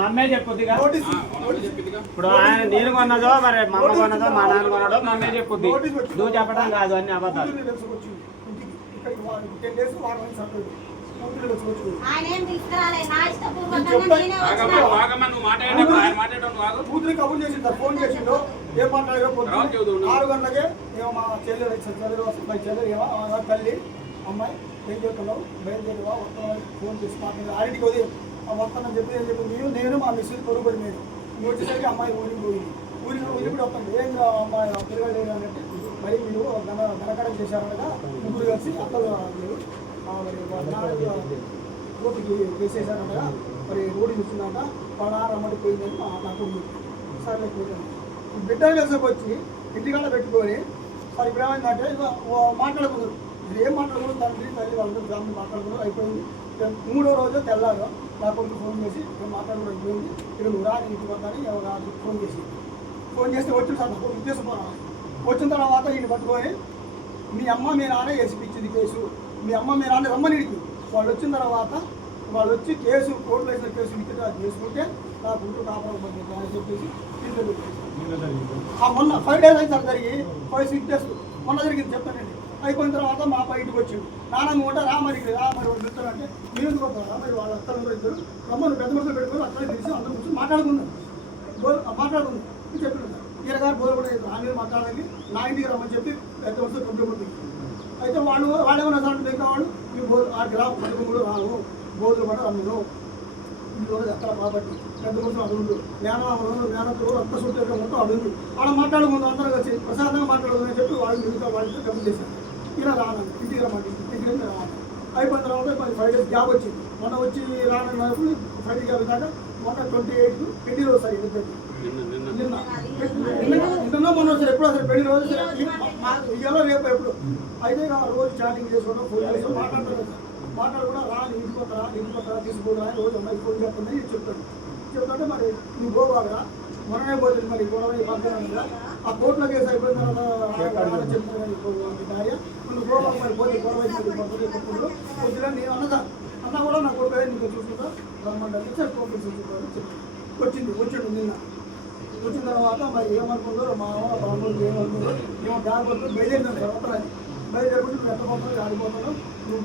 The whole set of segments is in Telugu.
మమ్మే చెప్పుద్ది ఇప్పుడు ఆయన నేను కొన్నదో మరి మా అమ్మ కొన్నదో మా నాన్న కొన్నదో మమ్మే చెప్పుద్ది నువ్వు చెప్పడం కాదు అన్ని అబద్ధాలు. కబుల్ చేసిందా ఫోన్ చేసిండు ఏం మాట్లాడారో 6 గంటలకే ఏమో మా చెల్లెలు ఏమో తల్లి అమ్మాయి ఏం చెప్తున్నావు బయలుదేరివా వస్తామని ఫోన్ చేసి మాట్లాడి ఆరింటికి ఉదయం వస్తానని చెప్పి ఏం చెప్పి నేను మా మిస్సెస్ కొనుగోలు మీరు వచ్చేసరికి అమ్మాయి ఊరికి పోయింది ఊరికి కూడా వస్తాను ఏం అమ్మాయి తిరగలేదు అన్నట్టు మరి మీరు గనకడం చేశారనగా ముగ్గురు కలిసి అక్కలు రోడ్డుకి వేసేసారనగా మరి రోడ్డు ఇచ్చిందంట వాళ్ళ రమ్మడి పోయిందని నాకు సరే పోయాను బిడ్డ వేసకి వచ్చి ఇంటికాడ పెట్టుకొని సరే ఇప్పుడు ఏమైందంటే మాట్లాడుకున్నారు ఏం మాట్లాడుకున్నారు తండ్రి తల్లి వాళ్ళతో ఫ్యామిలీ మాట్లాడుకున్నారు అయిపోయింది. 3వ రోజు తెల్లారు నా కొడుకు ఫోన్ చేసి మాట్లాడుకుని అయిపోయింది ఇక నువ్వు రా ఇంటికి వద్దని ఫోన్ చేస్తే వచ్చిన సార్ నాకు ఉద్దేశం వచ్చిన తర్వాత ఈయన పట్టుకొని మీ అమ్మ మీ నాన్న వేసిపించింది కేసు మీ అమ్మ మీ నాన్న రమ్మని వాళ్ళు వచ్చిన తర్వాత వాళ్ళు వచ్చి కేసు కోర్టులో వేసిన కేసు విత్డ్రా చేసుకుంటే నా గుంటూరు కాపురం అని చెప్పేసి మొన్న 5 days అయితే జరిగి 5-6 days మొన్న జరిగింది చెప్తానండి. అయిపోయిన తర్వాత మా అబ్బాయి ఇంటికి వచ్చిండు నాన్నమ్మ కూడా రా మరి వాళ్ళు వెళ్తారంటే మీరు ఎందుకు వస్తారా మరి వాళ్ళ అత్తలు ఇద్దరు రమ్మను పెద్ద మనుషులు పెట్టుకొని అక్కడ తెలిసి అందరూ కూర్చొని మాట్లాడుకుందాం చెప్పిన ఈరగారు బోధ కూడా ఆమె మాట్లాడాలి నా ఇంటికి రమ్మని చెప్పి పెద్ద మనుషులు కంప్లీట్ అయితే వాళ్ళేమన్నా సార్ మిగతా వాళ్ళు మీ ఆ గ్రామ పథకం కూడా రాను బోధులు కూడా రమ్మను ఇంట్లో ఎక్కడ కాబట్టి పెద్ద మనుషులు అడుగుండు జ్ఞానంతో అంత సూత్రంగా మొత్తం అడుగుండు వాళ్ళు మాట్లాడుకుందాం అందరూ వచ్చి ప్రశాంతంగా మాట్లాడుకుందని చెప్పి వాళ్ళు మిగతా వాళ్ళతో కంప్లీట్ చేశారు. ఇలా రాను ఇంటికి రమ్మండి ఇంటికి రాను అయిపోయిన తర్వాత మరి 5 days జాబ్ వచ్చింది మొన్న వచ్చి రానప్పుడు 5 days జాబ్ దాకా మొన్న 28 పెళ్లి రోజు సార్ నిన్న మొన్న వచ్చారు ఎప్పుడు అసలు పెళ్లి రోజు ఇవాళ రేపు ఎప్పుడు అయితే రోజు చాటింగ్ చేసుకోవడం ఫోన్ చేసి మాట్లాడుకుంటా రా ఇంటికి వస్తారా తీసుకోరా రోజు అమ్మాయి ఫోన్ చేస్తుందని చెప్తుంటే మరి నువ్వు పోవాలా మొన్ననే పోతుంది మరి గొడవ పంపినాను కదా ఆ కోర్టులో కేసు అయిపోయిన తర్వాత చెప్తున్నాను భార్య నువ్వు పోవాలి మరి పోతే గొడవ చెప్పుకుంటూ కొద్దిగా నేను అన్నా కూడా నా కొడుకు నీకు చూసుకుంటా రమ్మంటే సరే వచ్చిండు నిన్న వచ్చిన తర్వాత మరి ఏమనుకుంటారో మా బాబులు ఏమనుకుంటారో ఏమో బ్యాగ్ పడుతుంది బయలుదేరినాను సార్ బయలుదేరుకుంటే నువ్వు ఎంత పోతున్నావు ఆడిపోతున్నావు నువ్వు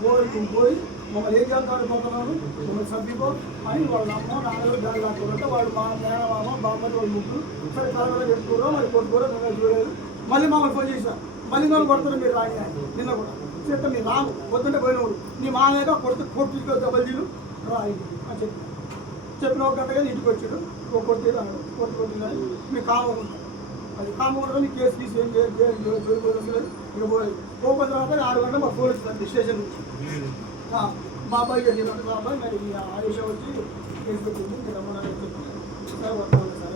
పోయి మమ్మల్ని ఏం చేస్తా ఆడిపోతున్నావు మమ్మల్ని సర్దిపో అని వాళ్ళ అమ్మ నాన్నగారు బ్యాగ్ కాకపోతే వాళ్ళు మా మేనమామ బామ్మది వాళ్ళు ముగ్గురు సరే కలగలో చెప్పుకోరో మరి కొట్టుకోరో నేను చూడలేదు మళ్ళీ మమ్మల్ని ఫోన్ చేసా మళ్ళీ నన్ను కొడుతున్నారు మీరు రాని నిన్న కూడా చెప్తే మీరు రాము పొద్దుంటే పోయినప్పుడు నీ మామయ్యగా కొట్టు తీసుకొని డబ్బులు రా అని చెప్పిన ఒక గంటగా ఇంటికి వచ్చాడు కొట్టి కొట్టిందని మీకు కామకుండా అది కామకుండా నీ కేసు తీసి ఏం చేయాలి ఇక పోయిన తర్వాత 6 గంటలు మాకు ఫోన్ వచ్చింది స్టేషన్ నుంచి మా అబ్బాయి చెప్పినట్టు మా అబ్బాయి మరి ఆయుష వచ్చి కేసు పెట్టింది మీరు రమ్మని చెప్పింది సార్ వస్తాను సార్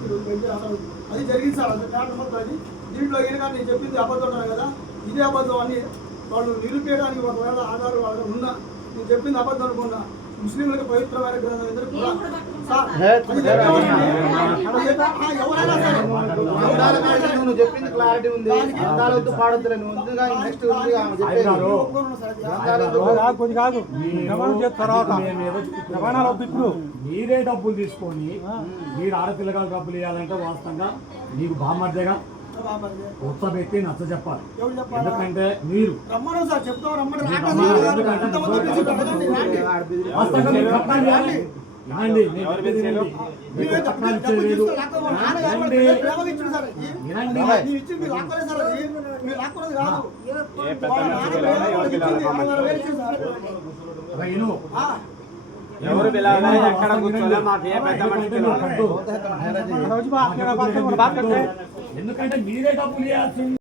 మీరు అది జరిగింది సార్ అది మ్యాటర్ మొత్తం అది దీంట్లో ఈయనగా నేను చెప్పింది అబద్ధం ఉన్నారు కదా ఇదే అబద్ధం అని వాళ్ళు నిరూపించడానికి ఒకవేళ ఆధారం వాళ్ళ ఉన్నా నేను చెప్పింది అబద్ధం అనుకున్నా ముస్లింలకు పవిత్రమైన గ్రంథం ఎందుకు చెప్పింది క్లారిటీ ఉంది మీరే డబ్బులు తీసుకొని మీరు ఆడపిల్లగా డబ్బులు ఇవ్వాలంటే వాస్తవంగా నీకు బామర్దేగా ఉత్సపెట్టి నచ్చ చెప్పాలి. ఎందుకంటే మీరు ఎవరు పిల్లలు ఎక్కడ కూర్చోలే మాకు ఏ పెద్ద మనిషి ఎందుకంటే మీరే డబ్బులు ఇవ్వాల్సింది.